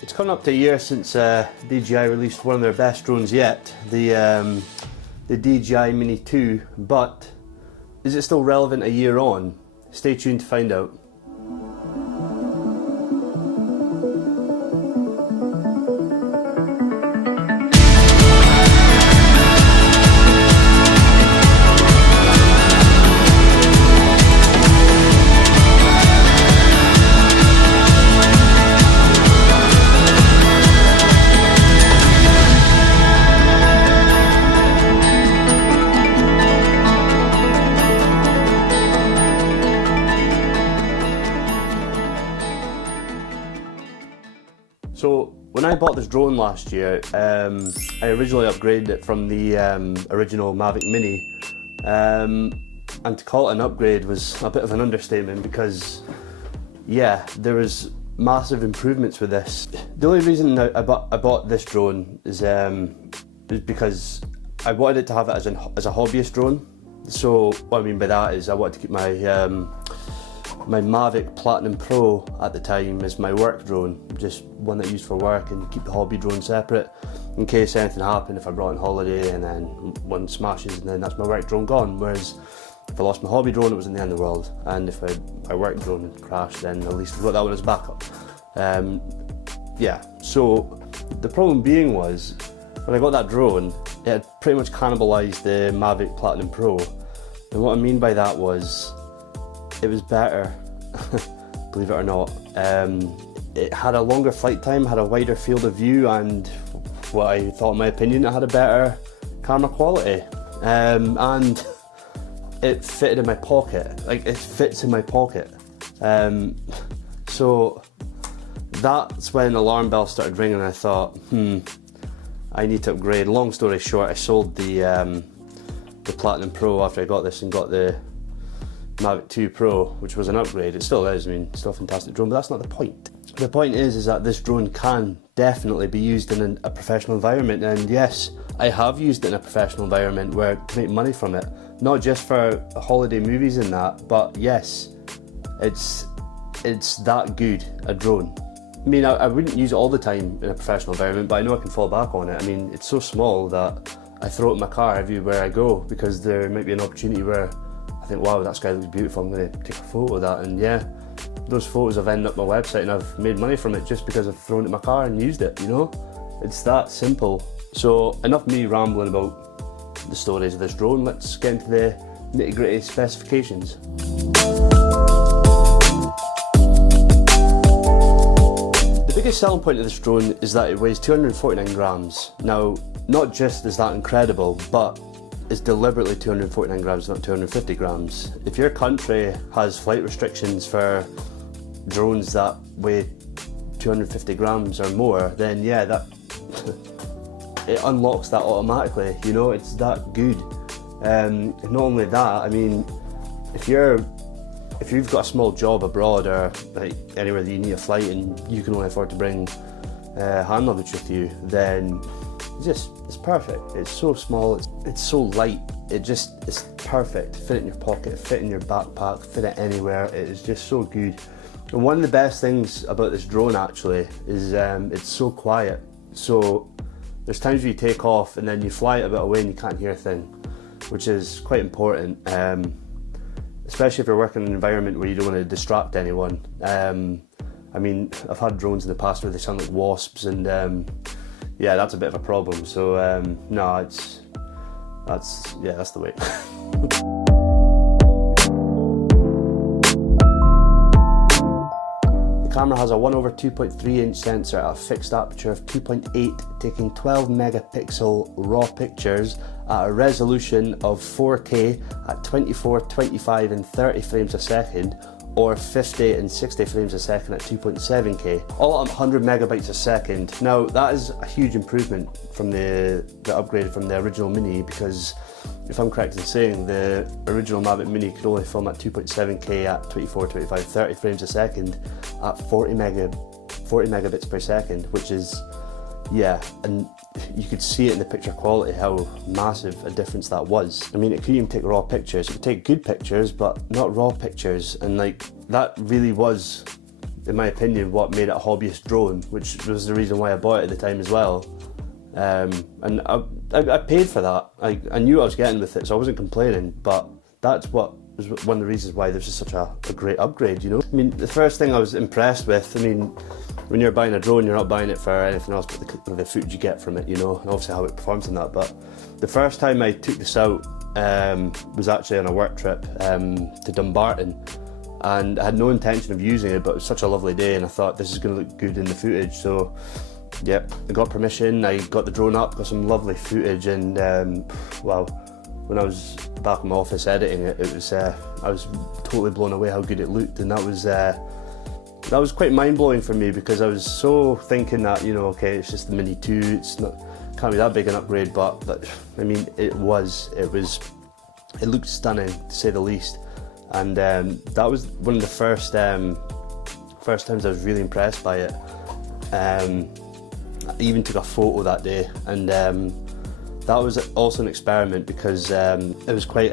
It's coming up to a year since DJI released one of their best drones yet, the DJI Mini 2, but is it still relevant a year on? Stay tuned to find out. So when I bought this drone last year, I originally upgraded it from the original Mavic Mini, and to call it an upgrade was a bit of an understatement because, yeah, there was massive improvements with this. The only reason I bought this drone is because I wanted it to have it as a hobbyist drone. So what I mean by that is I wanted to keep my Mavic Platinum Pro at the time as my work drone, just one that I used for work, and keep the hobby drone separate in case anything happened, if I brought on holiday and then one smashes and then that's my work drone gone. Whereas if I lost my hobby drone, it wasn't the end of the world, and if my work drone crashed, then at least I've got that one as backup. Yeah, so the problem being was, when I got that drone, it had pretty much cannibalised the Mavic Platinum Pro, and what I mean by that was, it was better, believe it or not. It had a longer flight time, had a wider field of view, and what I thought, in my opinion, it had a better camera quality. And it fitted in my pocket, like it fits in my pocket. So that's when alarm bells started ringing and I thought, I need to upgrade. Long story short, I sold the Platinum Pro after I got this and got the Mavic 2 Pro, which was an upgrade. It still is, I mean, still a fantastic drone, but that's not the point. The point is that this drone can definitely be used in a professional environment, and yes, I have used it in a professional environment where to make money from it, not just for holiday movies and that, but yes, it's that good, a drone. I mean, I wouldn't use it all the time in a professional environment, but I know I can fall back on it. I mean, it's so small that I throw it in my car everywhere I go, because there might be an opportunity where I think, wow, that sky looks beautiful, I'm going to take a photo of that, and yeah, those photos have ended up on my website and I've made money from it just because I've thrown it in my car and used it, you know? It's that simple. So enough me rambling about the stories of this drone, let's get into the nitty-gritty specifications. The biggest selling point of this drone is that it weighs 249 grams. Now, not just is that incredible, but it's deliberately 249 grams, not 250 grams. If your country has flight restrictions for drones that weigh 250 grams or more, then yeah, that it unlocks that automatically, you know, it's that good. Not only that, I mean, if you've got a small job abroad or like anywhere that you need a flight and you can only afford to bring hand luggage with you, then it's perfect. It's so small, it's so light, it's perfect. Fit it in your pocket, fit in your backpack, fit it anywhere. It is just so good. And one of the best things about this drone actually is it's so quiet. So there's times where you take off and then you fly it a bit away and you can't hear a thing, which is quite important, especially if you're working in an environment where you don't want to distract anyone. I mean, I've had drones in the past where they sound like wasps, and yeah, that's a bit of a problem. So no, that's the way. The camera has a 1/2.3 inch sensor at a fixed aperture of 2.8, taking 12 megapixel raw pictures at a resolution of 4K at 24, 25 and 30 frames a second, or 50 and 60 frames a second at 2.7K, all at 100 megabytes a second. Now that is a huge improvement from the upgrade from the original Mini, because if I'm correct in saying, the original Mavic Mini could only film at 2.7K at 24, 25, 30 frames a second at 40 megabits per second, which is, yeah, and you could see it in the picture quality how massive a difference that was. I mean, it could even take raw pictures. It could take good pictures, but not raw pictures, and like that really was in my opinion, what made it a hobbyist drone, which was the reason why I bought it at the time as well. And I paid for that. I knew what I was getting with it, so I wasn't complaining, but that's what was one of the reasons why this is such a great upgrade, you know? I mean, the first thing I was impressed with, I mean, when you're buying a drone, you're not buying it for anything else but the footage you get from it, you know, and obviously how it performs in that. But the first time I took this out was actually on a work trip to Dumbarton, and I had no intention of using it, but it was such a lovely day, and I thought this is going to look good in the footage. So yeah, I got permission, I got the drone up, got some lovely footage, and wow, when I was back in my office editing it, I was totally blown away how good it looked, and that was quite mind-blowing for me, because I was so thinking that, you know, okay, it's just the Mini 2, can't be that big an upgrade, but I mean, it looked stunning, to say the least. And that was one of the first times I was really impressed by it. I even took a photo that day, and that was also an experiment, because it was quite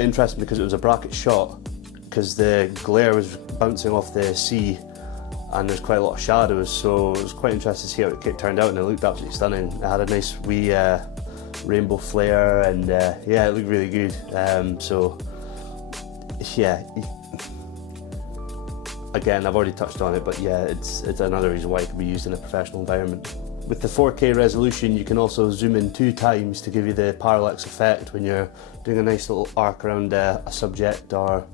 interesting, because it was a bracket shot, because the glare was bouncing off the sea and there's quite a lot of shadows, so it was quite interesting to see how it turned out, and it looked absolutely stunning. It had a nice wee rainbow flare, and yeah, it looked really good. So yeah, again, I've already touched on it, but yeah, it's another reason why it can be used in a professional environment. With the 4K resolution, you can also zoom in 2 times to give you the parallax effect when you're doing a nice little arc around a subject or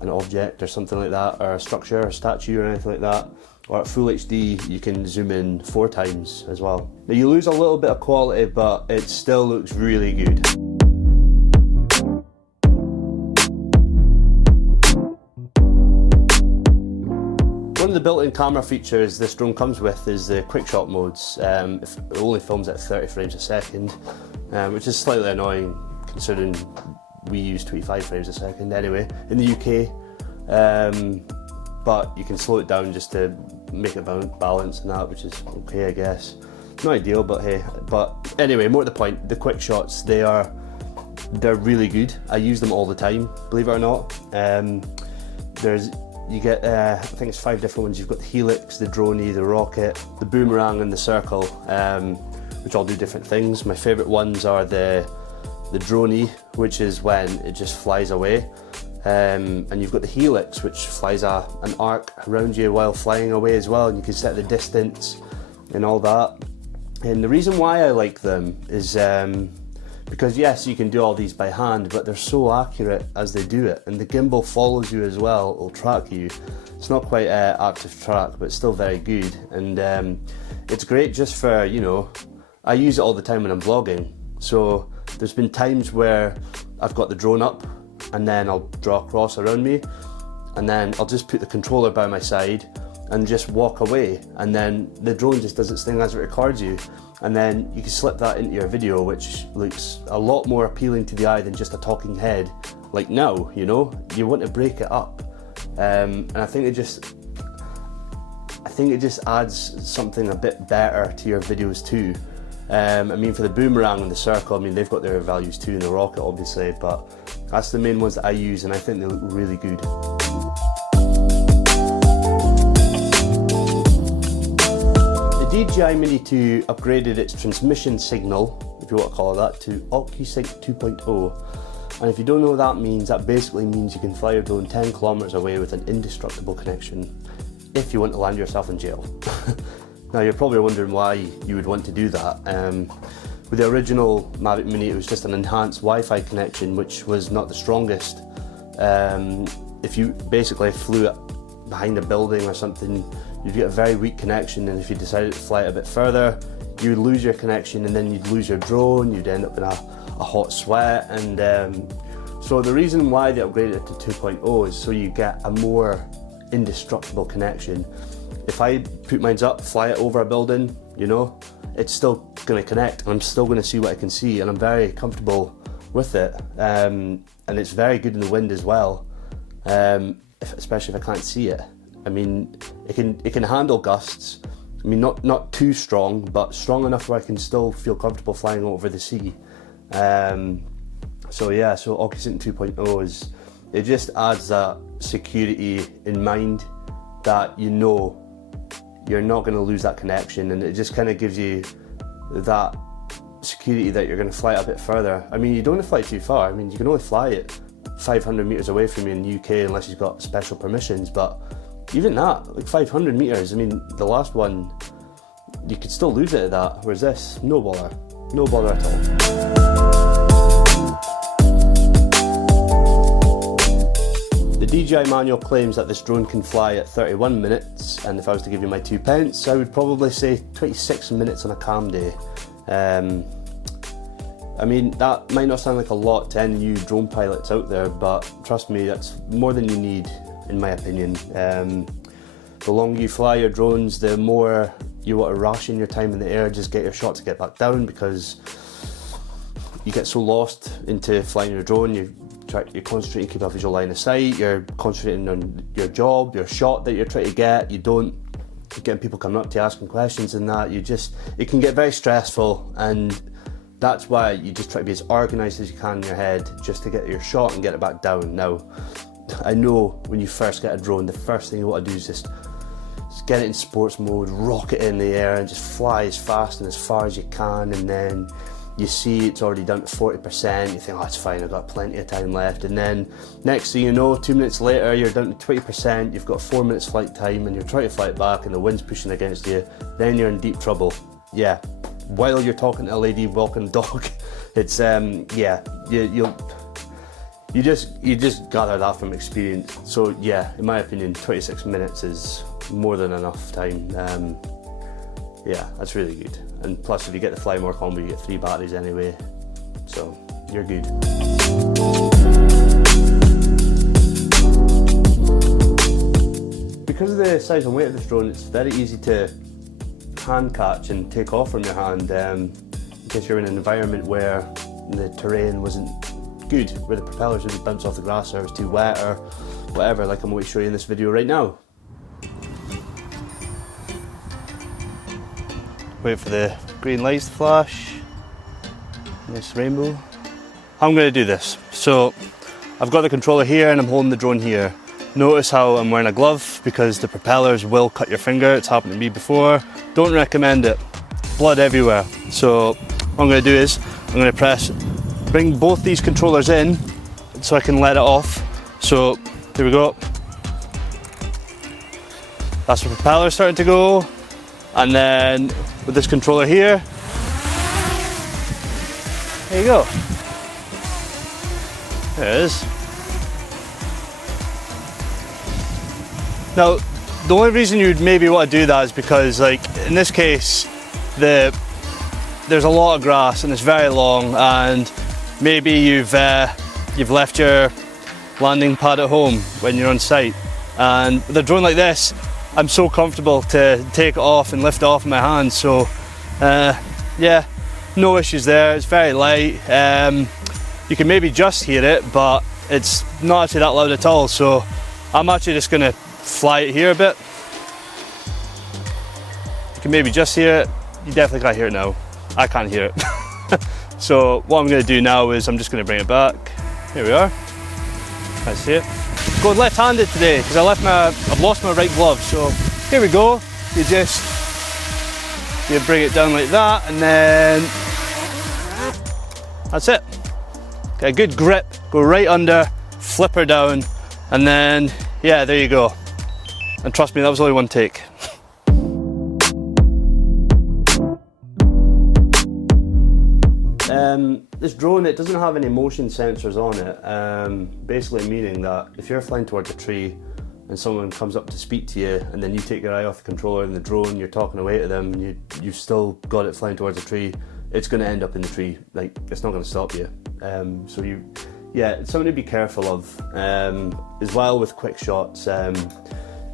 an object or something like that, or a structure, or a statue, or anything like that. Or at full HD, you can zoom in 4 times as well. Now, you lose a little bit of quality, but it still looks really good. One of the built-in camera features this drone comes with is the Quickshot modes. It only films at 30 frames a second, which is slightly annoying considering we use 25 frames a second anyway in the UK. But you can slow it down just to make it balance and that, which is okay, I guess. Not ideal, but hey. But anyway, more to the point, the Quickshots, they're really good. I use them all the time, believe it or not. You get, I think it's 5 different ones. You've got the Helix, the Droney, the Rocket, the Boomerang, and the Circle, which all do different things. My favourite ones are the Droney, which is when it just flies away. And you've got the Helix, which flies an arc around you while flying away as well, and you can set the distance and all that. And the reason why I like them is because yes, you can do all these by hand, but they're so accurate as they do it, and the gimbal follows you as well, it'll track you. It's not quite active track, but it's still very good, and it's great just for, you know, I use it all the time when I'm vlogging. So there's been times where I've got the drone up, and then I'll draw a cross around me, and then I'll just put the controller by my side and just walk away, and then the drone just does its thing as it records you, and then you can slip that into your video, which looks a lot more appealing to the eye than just a talking head like now, you know. You want to break it up, and I think it just adds something a bit better to your videos too. I mean, for the Boomerang and the Circle, I mean, they've got their values too, and the Rocket obviously, but that's the main ones that I use, and I think they look really good. The DJI Mini 2 upgraded its transmission signal, if you want to call it that, to Ocusync 2.0. And if you don't know what that means, that basically means you can fly your drone 10 kilometers away with an indestructible connection if you want to land yourself in jail. Now, you're probably wondering why you would want to do that. With the original Mavic Mini, it was just an enhanced Wi-Fi connection, which was not the strongest. If you basically flew it behind a building or something, you'd get a very weak connection, and if you decided to fly it a bit further, you'd lose your connection, and then you'd lose your drone, you'd end up in a hot sweat. And so the reason why they upgraded it to 2.0 is so you get a more indestructible connection. If I put mine up, fly it over a building, you know, it's still going to connect, and I'm still going to see what I can see, and I'm very comfortable with it. And it's very good in the wind as well, especially if I can't see it. I mean, it can handle gusts. I mean, not too strong, but strong enough where I can still feel comfortable flying over the sea. So yeah, so Ocusync 2.0 it just adds that security in mind, that you know you're not going to lose that connection, and it just kind of gives you that security that you're going to fly it a bit further. I mean, you don't want to fly too far. I mean, you can only fly it 500 meters away from you in the UK unless you've got special permissions, but even that, like 500 meters, I mean, the last one, you could still lose it at that, whereas this, no bother at all. The DJI manual claims that this drone can fly at 31 minutes, and if I was to give you my 2 pence, I would probably say 26 minutes on a calm day. I mean, that might not sound like a lot to any new drone pilots out there, but trust me, that's more than you need, in my opinion. The longer you fly your drones, the more you want to ration your time in the air, just get your shot to get back down, because you get so lost into flying your drone. You're concentrating to keep a visual line of sight, you're concentrating on your job, your shot that you're trying to get. You're getting people coming up to you asking questions and that. It can get very stressful, and that's why you just try to be as organised as you can in your head, just to get your shot and get it back down. Now, I know when you first get a drone, the first thing you want to do is just get it in sports mode, rock it in the air and just fly as fast and as far as you can, and then you see it's already down to 40%, you think, oh, it's fine, I've got plenty of time left, and then next thing you know, 2 minutes later, you're down to 20%, you've got 4 minutes flight time, and you're trying to fly it back and the wind's pushing against you, then you're in deep trouble. Yeah, while you're talking to a lady walking a dog, it's, yeah, you just gather that from experience. So yeah, in my opinion, 26 minutes is more than enough time. Yeah, that's really good. And plus, if you get the Fly More combo, you get 3 batteries anyway, so you're good. Because of the size and weight of this drone, it's very easy to hand catch and take off from your hand, in case you're in an environment where the terrain wasn't good, where the propellers would bounce off the grass or it was too wet or whatever, like I'm going to show you in this video right now. Wait for the green lights to flash. Nice rainbow. How I'm going to do this. So I've got the controller here and I'm holding the drone here. Notice how I'm wearing a glove because the propellers will cut your finger. It's happened to me before. Don't recommend it. Blood everywhere. So what I'm going to do is I'm going to bring both these controllers in so I can let it off. So here we go. That's the propeller starting to go. And then with this controller here, there you go. There it is. Now, the only reason you'd maybe want to do that is because, like, in this case, there's a lot of grass and it's very long, and maybe you've left your landing pad at home when you're on site. And with a drone like this, I'm so comfortable to take it off and lift it off in my hands. So, yeah, no issues there. It's very light. You can maybe just hear it, but it's not actually that loud at all. So, I'm actually just going to fly it here a bit. You can maybe just hear it. You definitely can't hear it now. I can't hear it. So what I'm going to do now is I'm just going to bring it back. Here we are. Can't see it. Going left-handed today because I've lost my right glove. So here we go. You bring it down like that, and then that's it. Get a good grip. Go right under, flip her down, and then yeah, there you go. And trust me, that was only one take. This drone, it doesn't have any motion sensors on it, basically meaning that if you're flying towards a tree and someone comes up to speak to you and then you take your eye off the controller in the drone, you're talking away to them, you've still got it flying towards a tree, it's going to end up in the tree. Like, it's not going to stop you. So yeah, it's something to be careful of. As well with Quickshots,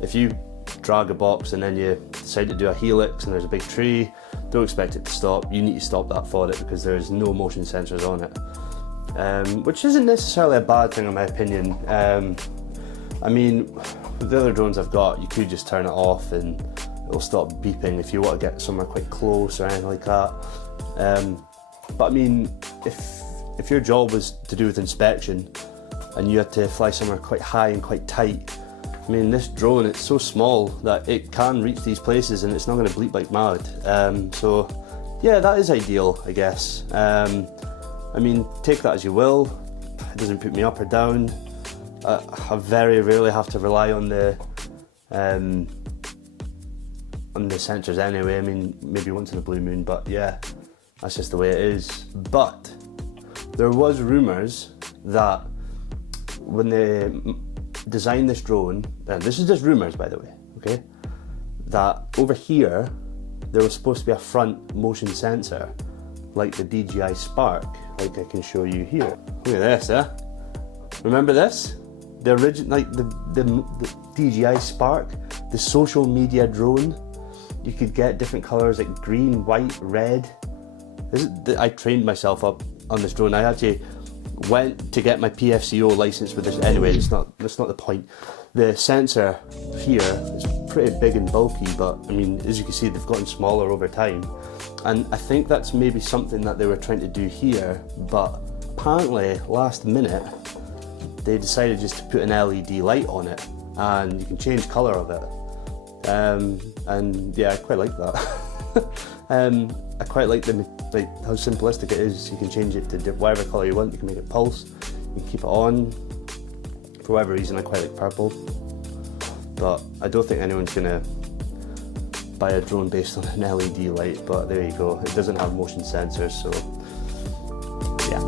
if you drag a box and then you decide to do a helix and there's a big tree, don't expect it to stop. You need to stop that for it because there's no motion sensors on it, which isn't necessarily a bad thing in my opinion. I mean, with the other drones I've got, you could just turn it off and it'll stop beeping if you want to get somewhere quite close or anything like that. But I mean, if your job was to do with inspection, and you had to fly somewhere quite high and quite tight. I mean, this drone, it's so small that it can reach these places and it's not going to bleep like mad. So yeah, that is ideal, I guess. I mean, take that as you will. It doesn't put me up or down. I very rarely have to rely on the sensors anyway. I mean, maybe once in a blue moon, but yeah, that's just the way it is. But there was rumours that when they designed this drone, and this is just rumours by the way, okay, that over here there was supposed to be a front motion sensor like the DJI Spark, like I can show you here. Look at this, remember this? The original, like the DJI Spark, the social media drone. You could get different colours like green, white, red. I trained myself up on this drone. I actually went to get my PFCO license with this. Anyway, that's not the point. The sensor here is pretty big and bulky, but I mean, as you can see, they've gotten smaller over time. And I think that's maybe something that they were trying to do here, but apparently last minute they decided just to put an LED light on it, and you can change colour of it. And yeah, I quite like that. I quite like how simplistic it is. You can change it to whatever colour you want. You can make it pulse, you can keep it on. For whatever reason, I quite like purple, but I don't think anyone's gonna buy a drone based on an LED light, but there you go. It doesn't have motion sensors, so yeah.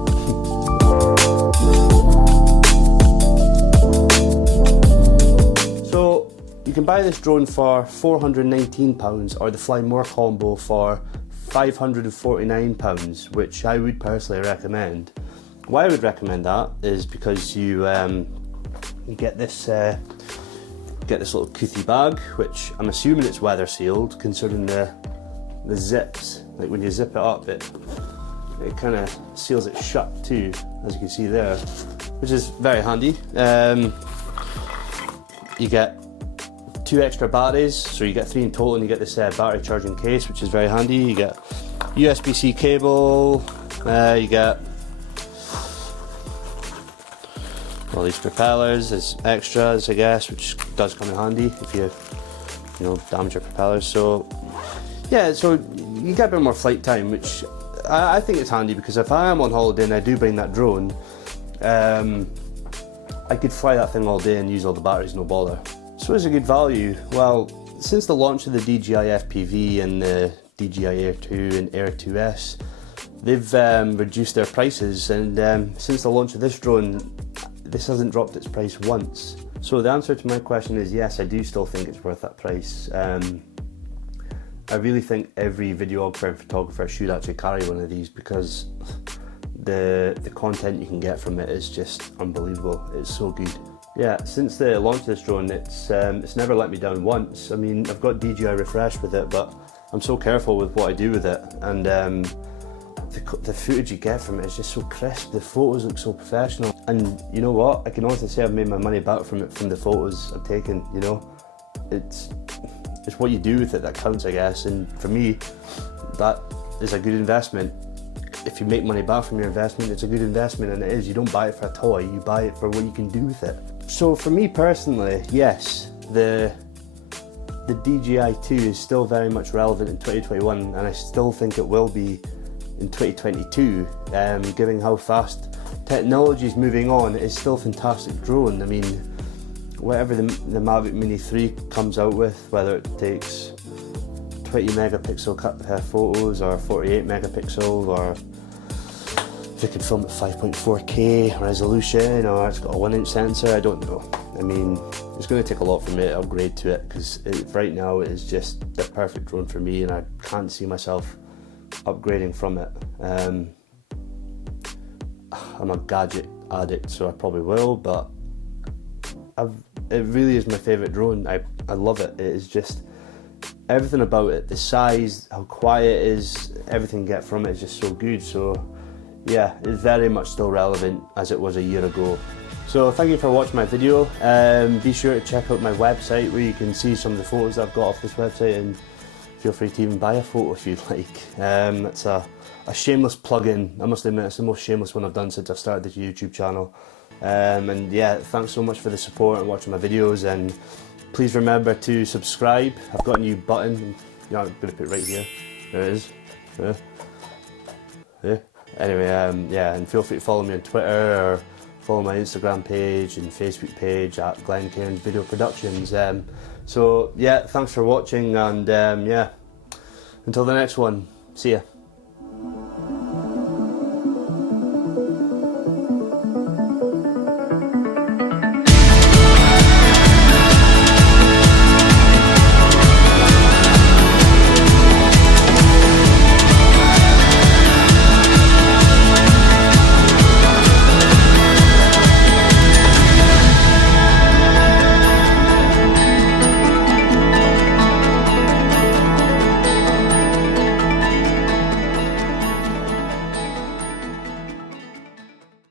So you can buy this drone for £419 or the Fly More combo for £549, which I would personally recommend. Why I would recommend that is because you get this little Ocusync bag, which I'm assuming it's weather sealed, considering the zips. Like when you zip it up, it kind of seals it shut too, as you can see there, which is very handy. You get 2 extra batteries, so you get 3 in total, and you get this battery charging case, which is very handy. You get USB-C cable, you get all these propellers as extras, I guess, which does come in handy if you damage your propellers. So yeah, so you get a bit more flight time, which I think it's handy, because if I am on holiday and I do bring that drone, I could fly that thing all day and use all the batteries, no bother. So it's a good value. Well, since the launch of the DJI FPV and the DJI Air 2 and Air 2S, they've reduced their prices, and since the launch of this drone, this hasn't dropped its price once. So the answer to my question is yes, I do still think it's worth that price. I really think every videographer and photographer should actually carry one of these, because the content you can get from it is just unbelievable. It's so good. Yeah, since the launch of this drone, it's never let me down once. I mean, I've got DJI Refresh with it, but I'm so careful with what I do with it, and the footage you get from it is just so crisp. The photos look so professional, and you know what? I can honestly say I've made my money back from it, from the photos I've taken. You know, it's what you do with it that counts, I guess. And for me, that is a good investment. If you make money back from your investment, it's a good investment, and it is. You don't buy it for a toy, you buy it for what you can do with it. So for me personally, yes, the DJI 2 is still very much relevant in 2021, and I still think it will be in 2022, given how fast technology is moving on. It is still a fantastic drone. I mean, whatever the Mavic Mini 3 comes out with, whether it takes 20 megapixel photos or 48 megapixel, or if it can film at 5.4K resolution, or it's got a 1-inch sensor, I don't know. I mean, it's going to take a lot for me to upgrade to it, because right now it is just the perfect drone for me, and I can't see myself upgrading from it. I'm a gadget addict, so I probably will, but it really is my favourite drone. I love it. It is just everything about it, the size, how quiet it is, everything you get from it is just so good. So yeah, it's very much still relevant as it was a year ago. So thank you for watching my video. Be sure to check out my website, where you can see some of the photos I've got off this website, and feel free to even buy a photo if you'd like. It's a shameless plug-in. I must admit, it's the most shameless one I've done since I've started this YouTube channel. And yeah, thanks so much for the support and watching my videos, and please remember to subscribe. I've got a new button, you know, I'm going to put it right here. There it is. Yeah. Anyway, yeah, and feel free to follow me on Twitter or follow my Instagram page and Facebook page at Glenn Cairns Video Productions. So yeah, thanks for watching, and yeah, until the next one, see ya.